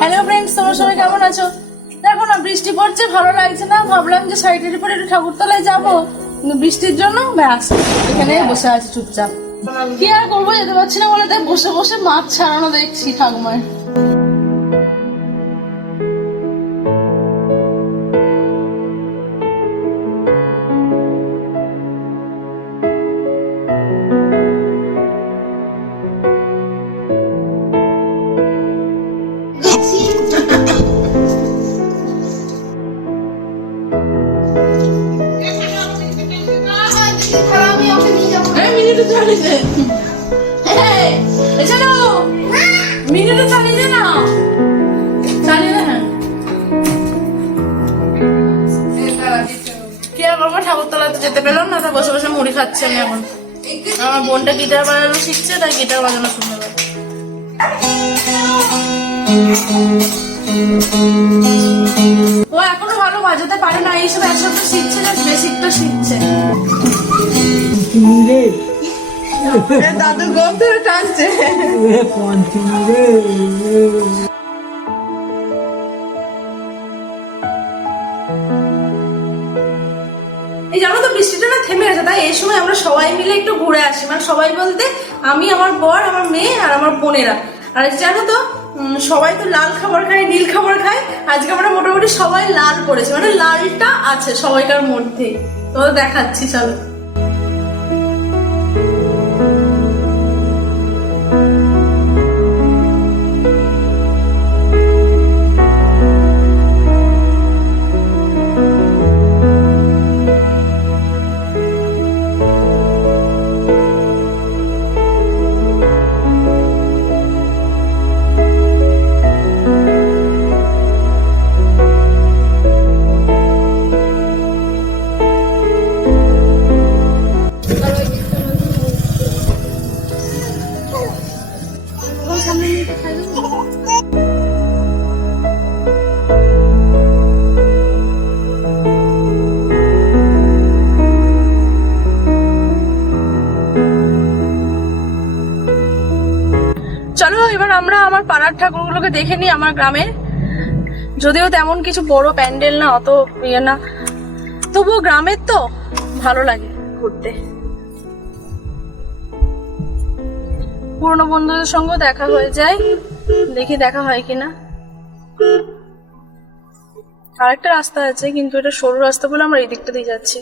Hello friends, তোমরা সবাই কেমন আছো? দেখো না, বৃষ্টি পড়ছে, ভালো লাগছে না। ভাবলাম যে সাইডের উপরে একটু ঠাকুরতলায় যাবো, কিন্তু বৃষ্টির জন্য ব্যাস এখানে বসে আছি চুপচাপ। কি আর করবো, যেতে পারছি না বলে তাই বসে বসে মাছ ছাড়ানো দেখছি ঠাকুমার। ঠাকুরতলাতে যেতে পেলাম না, তা বসে বসে মুড়ি খাচ্ছি আমি এখন। আমার বোনটা গিটার বাজানো শিখছে, তাই গিটার বাজানো শুনতে পাচ্ছি। ও এখনো ভালো বাজাতে পারে না, এইসব একসাথে শিখছে, বেসিকটা শিখছে। দাদু গম ধরে টানছে। এই জানো তো, বৃষ্টিটা না থেমে গেছে, তাই এই সময় আমরা সবাই মিলে একটু ঘুরে আসি। মানে সবাই বলতে আমি, আমার বর, আমার মেয়ে আর আমার বোনেরা। আর জানো তো, সবাই তো লাল খাবার খায়, নীল খাবার খায়। আজকে আমরা মোটামুটি সবাই লাল পড়েছি, মানে লালটা আছে সবাইকার মধ্যে। তো দেখাচ্ছি, চলো। চলো এবার আমরা আমার পাড়ার ঠাকুরগুলোকে দেখে নিই আমার গ্রামের। যদিও তেমন কিছু বড় প্যান্ডেল না, অত ইয়ে না, তবুও গ্রামের তো ভালো লাগে ঘুরতে। পুরনো বন্ধুদের সঙ্গেও দেখা হয়ে যায়, দেখি দেখা হয় কিনা। আরেকটা রাস্তা আছে, কিন্তু এটা সরু রাস্তা বলে আমরা এই দিকটা দিয়ে যাচ্ছি।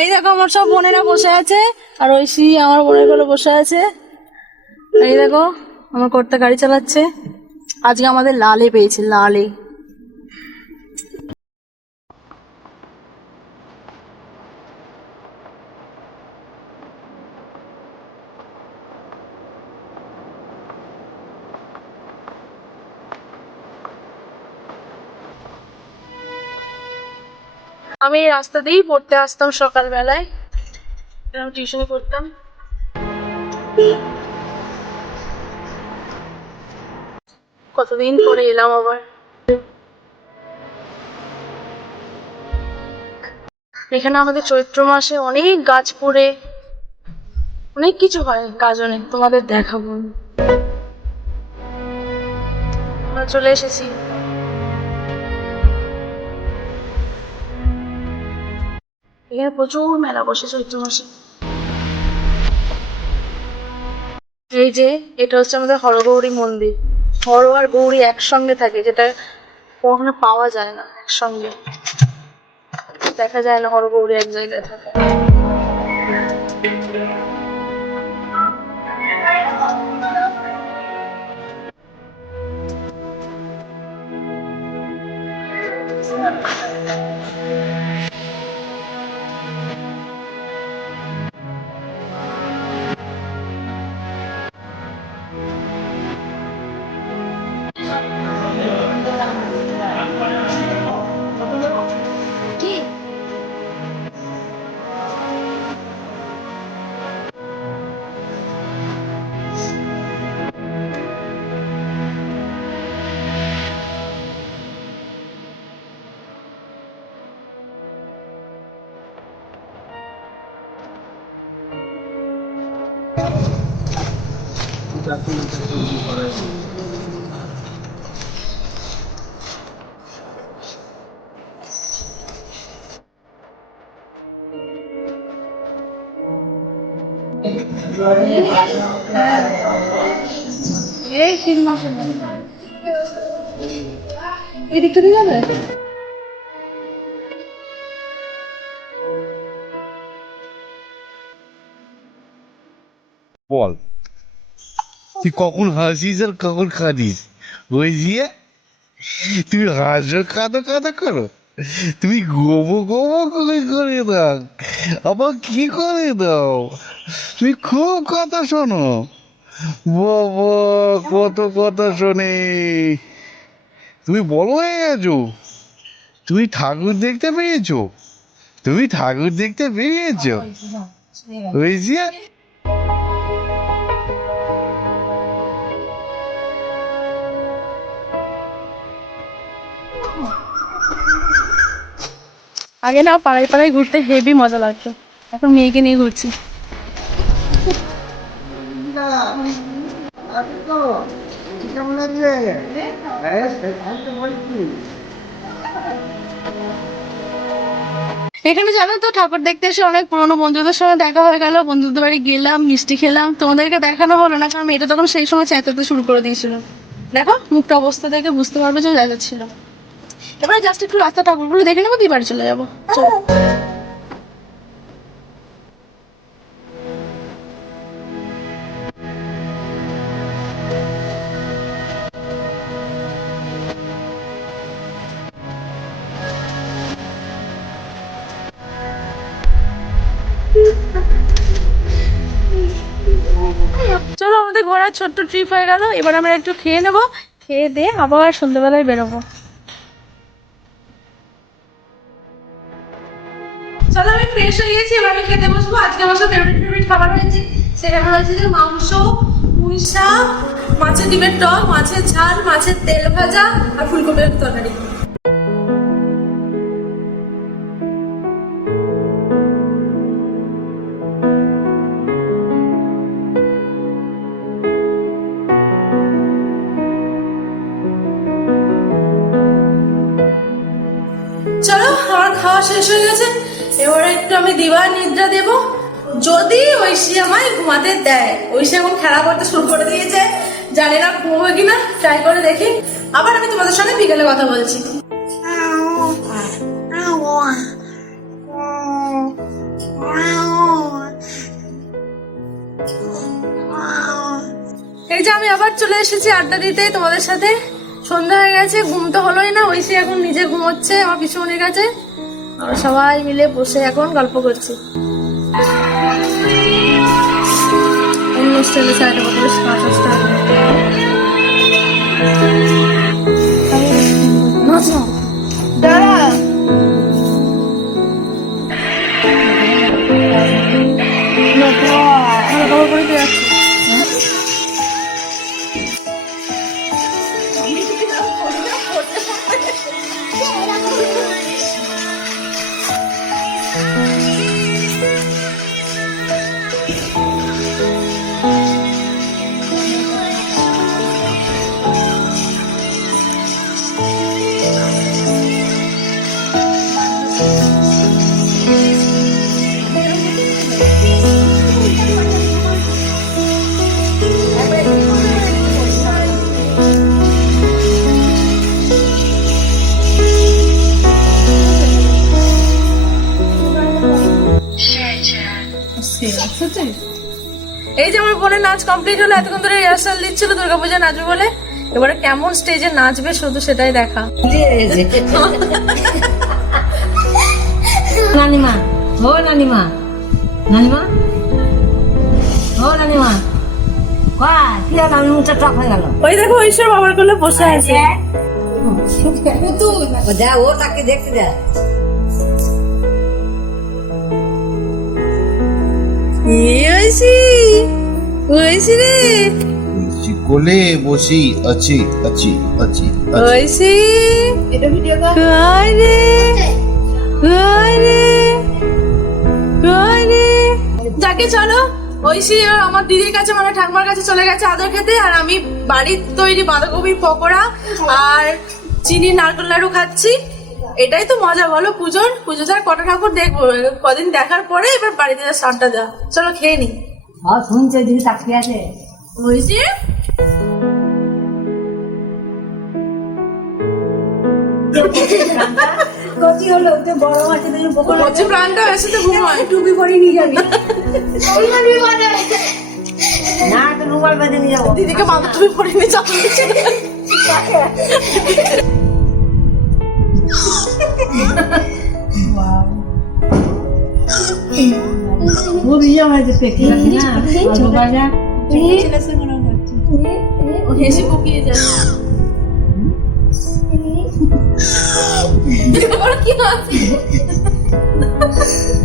এই দেখো আমার সব বোনেরা বসে আছে, আর ঐশী আমার বোনের গুলো বসে আছে। এই দেখো আমার কর্তা গাড়ি চালাচ্ছে। আজকে আমাদের লালে পেয়েছে, লালে। আমি এই রাস্তা দিয়েই পড়তে আসতাম সকালবেলায়, আমি টিউশনে পড়তাম। কতদিন পরে এলাম আবার। এখানে আমাদের চৈত্র মাসে অনেক গাছ পড়ে অনেক কিছু হয় গাজনে, তোমাদের দেখাবো। আমরা চলে এসেছি। এখানে প্রচুর মেলা বসে চৈত্র মাসে। এই যে এটা হচ্ছে আমাদের হরগৌরী মন্দির। হর আর গৌরী একসঙ্গে থাকে, যেটা কখনো পাওয়া যায় না একসঙ্গে, দেখা যায় না হরগৌরী এক জায়গায় থাকে। এই 3 মাস এদিকে দিয়ে যাবে। বল তুই কখন হাসিস আর কখন কাঁদিস? ওই দিয়ে তুমি হাসো কাঁদো কাঁদো করো, তুমি গোবো গোবো করে দাও, আবার কি করে দাও, তুমি খুব কথা শোনো, বাবা কত কথা শোনে। তুমি বড় হয়ে গেছো, তুমি ঠাকুর দেখতে পেয়েছো, তুমি ঠাকুর দেখতে পেরিয়েছো ওই দিয়ে। আগে না পাড়ায় পাড়ায় ঘুরতে হেভি মজা লাগতো, এখন মেয়েকে নিয়ে ঘুরছি। এখানে জানো তো ঠাকুর দেখতে এসে অনেক পুরোনো বন্ধুদের সঙ্গে দেখা হয়ে গেল, বন্ধুদের বাড়ি গেলাম, মিষ্টি খেলাম। তোমাদেরকে দেখানো হলো না কারণ এটা তখন সেই সময় চেঁচাতে শুরু করে দিয়েছিল। দেখো মুখটা অবস্থা দেখে বুঝতে পারবে যে চেঁচাচ্ছিল। এবারে জাস্ট একটু রাস্তা ঠাকুরগুলো দেখে নেবো, দিয়ে বাড়ি চলে যাবো। চলো। চলো আমাদের ঘোরার ছোট্ট ট্রিপ হয়ে গেল, এবার আমরা একটু খেয়ে নেবো, খেয়ে দিয়ে আবার সন্ধ্যেবেলায় বেরোবো। চলো আমি ফ্রেশ হয়ে গেছি, এবার আমি খেতে বসবো। আজকে আমার ফেভারিট খাবার হয়েছে, সেখানে হয়েছে যে মাংস, পুঁই শাক, মাছের ডিমের টক, মাছের ঝাল, মাছের তেল ভাজা আর ফুলকপির তরকারি। চলো আমার খাওয়া শেষ হয়ে গেছে, এবার একটু আমি দিবা নিদ্রা দেব, যদি ঐশী আমায় ঘুমাতে দেয়। ঐশী এখন খেলা করতে শুরু করে দিয়েছে, জানি না ঘুমোবে কিনা, ট্রাই করে দেখি। আবার আমি তোমাদের সঙ্গে বিকেলে কথা বলছি। এই যে আমি আবার চলে এসেছি আড্ডা দিতে তোমাদের সাথে। সন্ধ্যা হয়ে গেছে, ঘুম তো হলোই না, ঐশী এখন নিজে ঘুমোচ্ছে আমার পিছনের কাছে। আমরা সবাই মিলে বসে এখন গল্প করছি। অন্য স্টাইলে সাইডে বদলে পাঁচটা স্টাইলে দাঁড়া খবর করে দিয়ে আসছি। এই যে আমার বোনের নাচ কমপ্লিট হলো, এতক্ষণ ধরে রিহার্সাল দিচ্ছিল দুর্গাপূজা নাচবে বলে। এবারে কেমন স্টেজে নাচবে শুধু সেটাই দেখা। নানিমা, ও নানিমা, নানিমা, ও নানিমা, কি নানি মুখটা টক হয়ে গেল। ওই দেখো ঐশ্বর বাবার কোলে বসে আছে। যা ও তাকে দেখতে দেয়। ঐশী রে, কোলে বসি আছি আছি আছি ঐশী এটা ভিডিও কর। কই রে, কই রে, কই রে। যাকে চলো ঐশী আমার দিদির কাছে মানে ঠাকুমার কাছে চলে গেছে আদর খেতে, আর আমি বাড়ির তৈরি বাঁধাকপির পকোড়া আর চিনি নারকেল নাড়ু খাচ্ছি। এটাই তো মজা বলো পুজোর। পুজো ছাড়া কটা ঠাকুর দেখবো, কদিন দেখার পরে এবার বাড়িতে স্নানটা দেওয়া। চলো খেয়ে নি। শুনছে দিদি তাকিয়ে আছে। ঐশী কচি হলো তো বড় আছে তুমি পকোড়া হচ্ছে প্রাণটা এসে তো ঘুমায়। টুপি পরে নিয়ে যাবি। না তো রুমাল বেঁধে নিয়ে যাবো। দিদিকে মাথা টুপি পরে নিয়ে যাবো। খুব ইয়ে হয়েছে পেটে না আলু ভাজা। ও হেসে কুকিয়ে যায়। ওর কি আছে?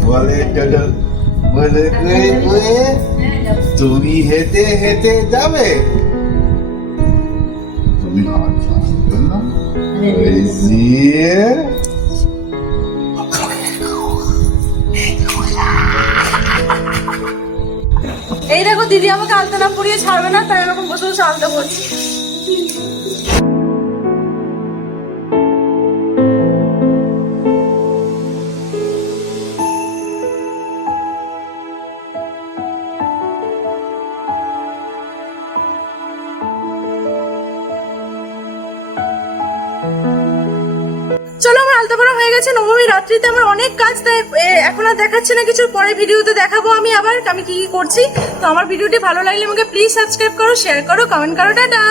বলে চলো, বলে কয়ে কয়ে তুমি হেঁটে হেঁটে যাবে, তুমি হাত ছাড়বে না, দিয়ে এই দেখো দিদি আমাকে আলতা না পরিয়ে ছাড়বে না, তাই এরকম বসে বসে আলতা পরছি। চলো আমার আলতা পরা হয়ে গেছে। নবমী রাত্রিতে আমার অনেক কাজ, তাই এখন আর দেখাচ্ছি না কিছু, পরে ভিডিওতে দেখাবো আমি আবার আমি কি কি করছি। তো আমার ভিডিওটি ভালো লাগলে আমাকে প্লিজ সাবস্ক্রাইব করো, শেয়ার করো, কমেন্ট করো। টাটা।